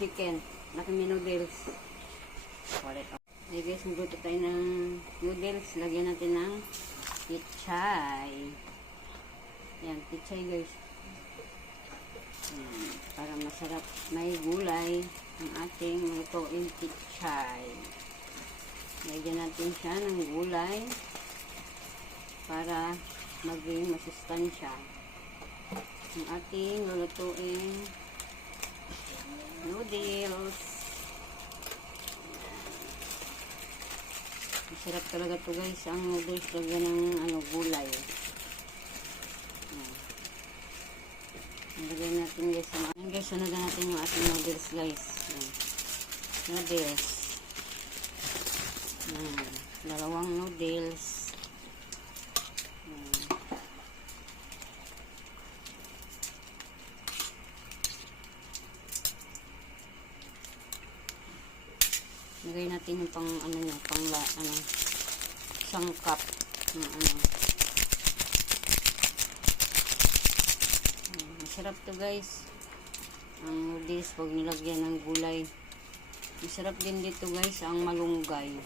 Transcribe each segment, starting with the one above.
chicken. Laki noodles. Okay guys, magluto tayo ng noodles. Lagyan natin ng pichay. Yan, pichay guys. Yan, para masarap. May gulay ang ating lutuin pichay. Lagyan natin siya ng gulay para maging masustansya. Ang ating lulutuin noodles. Masarap talaga to guys, ang noodles lagyan ng gulay. Lagyan natin guys. Guys, sunod natin yung ating noodles guys. Noodles. Dalawang noodles. Lagay natin yung isang cup masarap to guys ang noodles pag nilagyan ng gulay. Masarap din dito guys ang malunggay.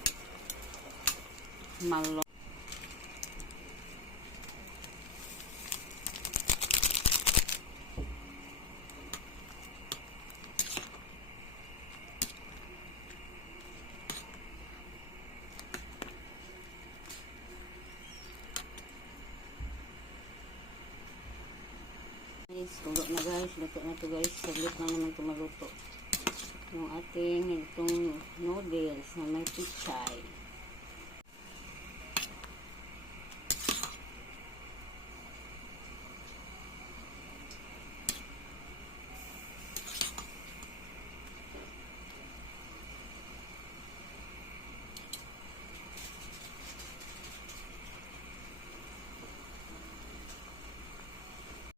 Luto na guys, luto na to guys. Saglit lang naman ito maluto. Yung ating itong noodles na may pichay.